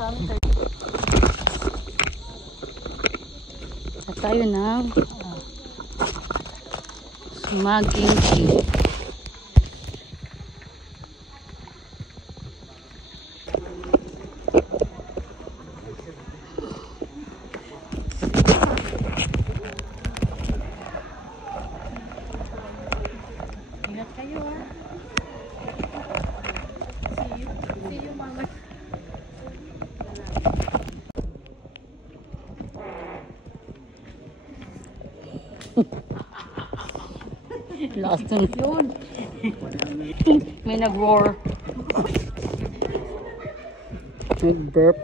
sa amin. At tayo ng Sumaging Cave. Ingat kayo ah. See you mama. Last na yun. May nag-roar. Nag-burp.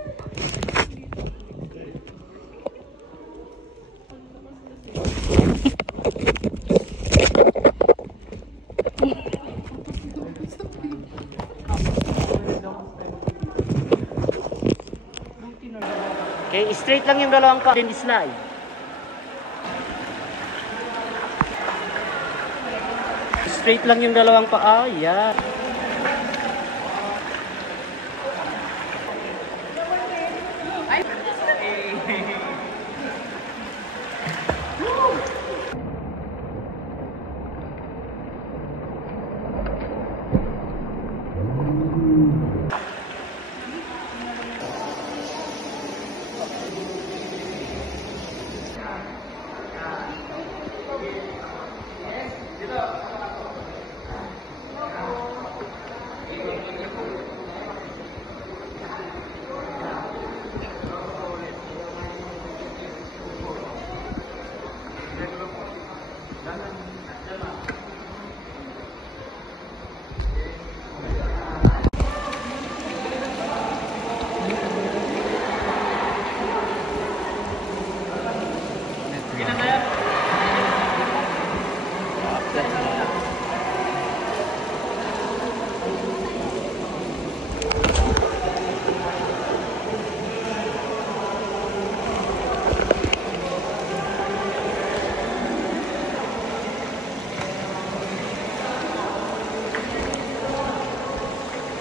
Okay, straight lang yung dalawang pa. Then slide. Straight lang yung dalawang paa. Yeah.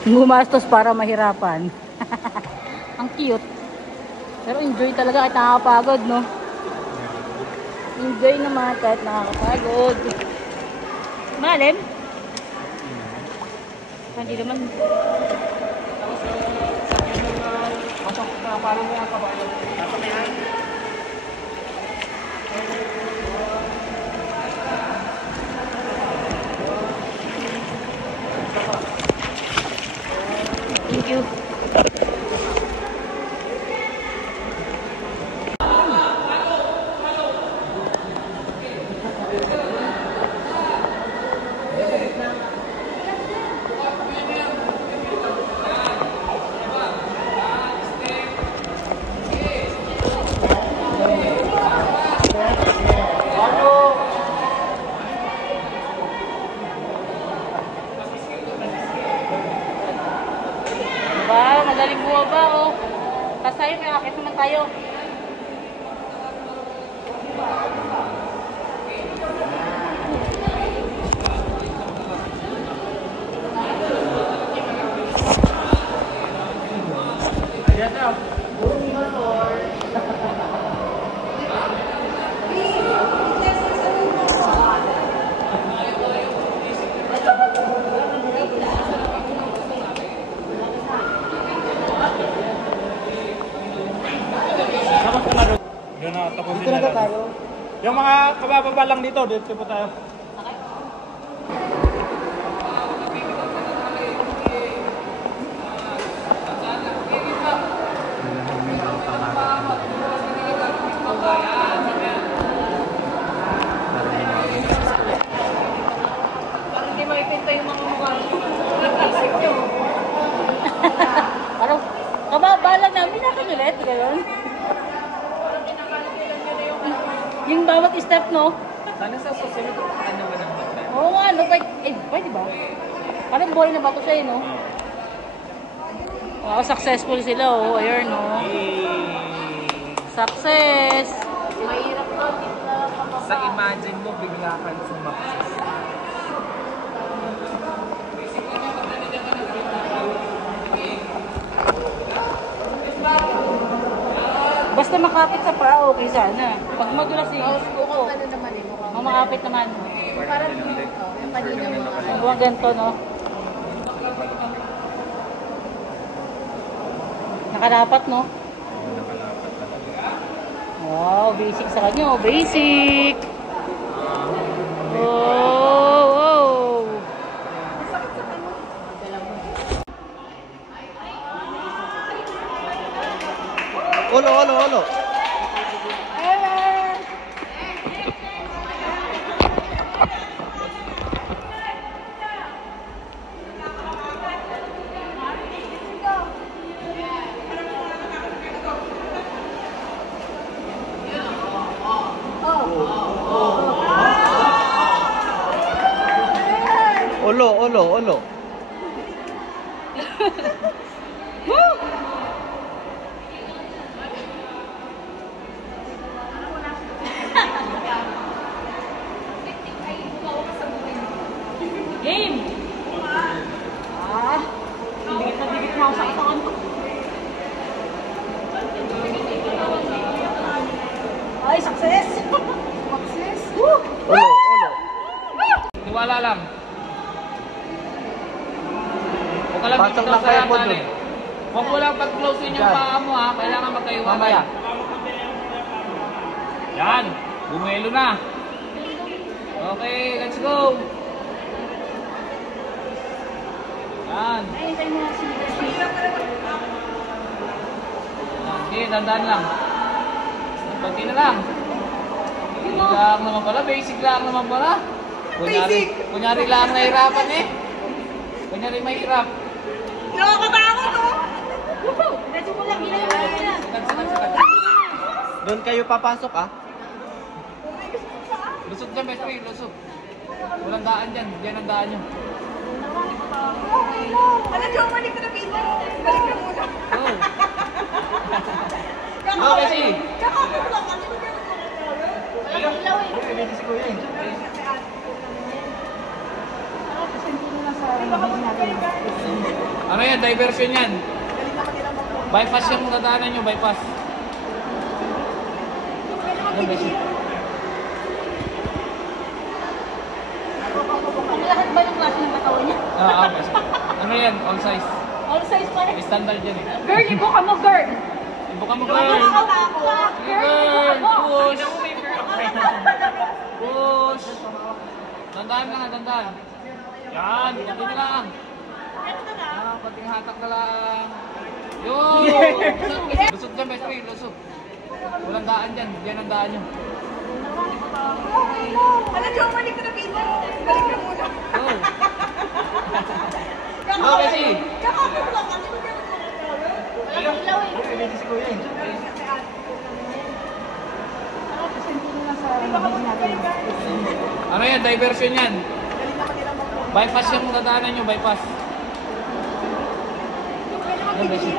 Gumastos para mahirapan. Ang cute. Pero enjoy talaga kahit nakakapagod, no? Enjoy naman kahit nakakapagod. Malim? Hindi naman. Parang may kabayo. Thank you. Madaling bumaba, oh. Tapos tayo, may akit naman tayo. Ayan na. Dito na tayo. Yung mga kabababa lang dito po tayo. Parang hindi maipinta yung mga mukha. Parang kababa lang namin natin ulit. Gano'n. Yung bawat step, no? Sana sa susunod, ano ba naman? Oo nga, no? Pwede ba? Parang buhay na ba ito sa'yo, no? Wow, successful sila, oh. Ayun, no? Success! Mahirap to, dito na lang kapapa. Sa imagine mo, bigla kang sumakses. Basta makapit sa paa, okay sana. Pag madulas eh. Mukhang ano naman eh. Makapit naman. Parang yung kanina mga Ang buwang ganito, no? Nakarapat, no? Wow, basic sa kanya. Oh, basic! Oh, wow! Ulo, ulo, ulo. Ulo, ulo, ulo. Game! Ah, dikit na ako sa itoon ko. Ay, success! Success! Woo! Ulo, ulo. Tiwala lang. Huwag ka lang Pasok dito lang sa kayo po tali. dun. Huwag mo lang pag-closein yung Yan. paa mo ha. Kailangan magkaiwalay. Mamaya. Yan. Bumelo na. Okay, let's go. Yan. Okay, dandan lang. Pagti na lang. Basic lang naman pala. Basic lang naman pala. Kunyari lang nahirapan eh. Kunyari mahirap. Nakakatakot oh! Sikat. Doon kayo papasok ah. Lusot dyan, best friend. Lusot. Walang daan dyan. Diyan ang daan nyo. Ano dyan? Balik ka na dito! Balik ka muna! Go. Go, Bessie. Kakapit lang kami! Walang ilaw eh! Ano yan? Diversion yan. Bypass yung dadaanan nyo. Bypass. Go, Bessie. Ang lahat ba yung klase ng katawan niya? Best friend. Ano yan? All size. All size pa rin. Standard yan eh. Girl, ibo ka mo, girl! Ibo ka mo, girl. Girl, push. Push. Tandaan lang, tandaan. Yan, konti na lang. Ah, konting hatak na lang. Yun! Lusot dyan, best friend. Lusot. Walang daan dyan. Diyan ang daan nyo. Ano dyan? Balik ka na dito! Balik ka muna! Go! Go, Bessie! Kakapit lang kami! Walang ilaw eh! Ano yan? Diversion yan. Bypass yung dadaanan nyo. Bypass. Go, Bessie.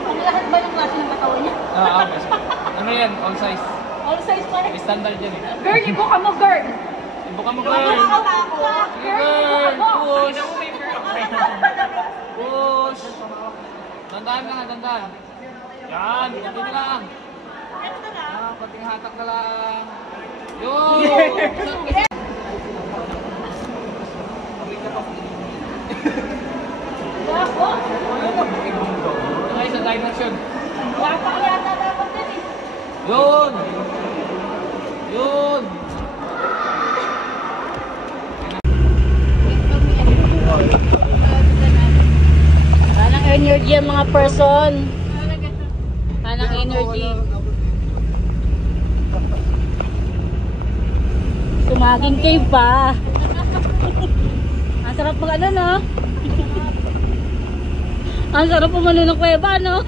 Ang lahat ba yung klase ng katawan niya? Best friend. Ano yan? All size. All size pa rin. Standard yan eh. Girl, ibo ka mo, girl! Ibo ka mo, girl! Sige, girl! Push! Push! Tandaan lang, tandaan. Yan, konti na lang. Ah, konting hatak na lang. Yun! Okay, sa diversion. Wapak yata dapat din eh. Yun! Yun! Anong energy ang mga person? Anong energy? Tumaging cave pa. Ang sarap mag ano, no? Ang sarap pumalo ng kuweba, no?